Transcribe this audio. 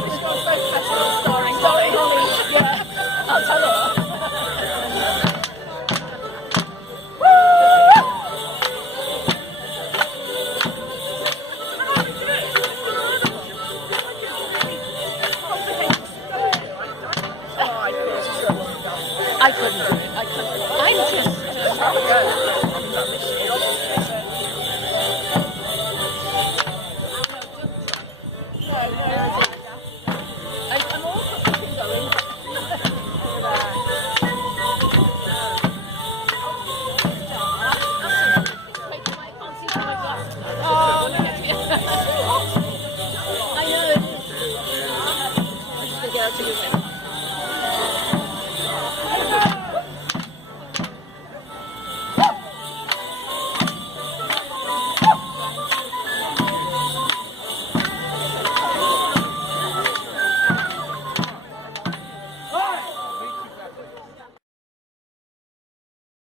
Fishguard Folk Festival starring Dolly. Yeah, I'll tell you. I couldn't do it. I couldn't. I'm just have a go. I'm all fucking going. Oh, look at me. I know it is. I should get out to you.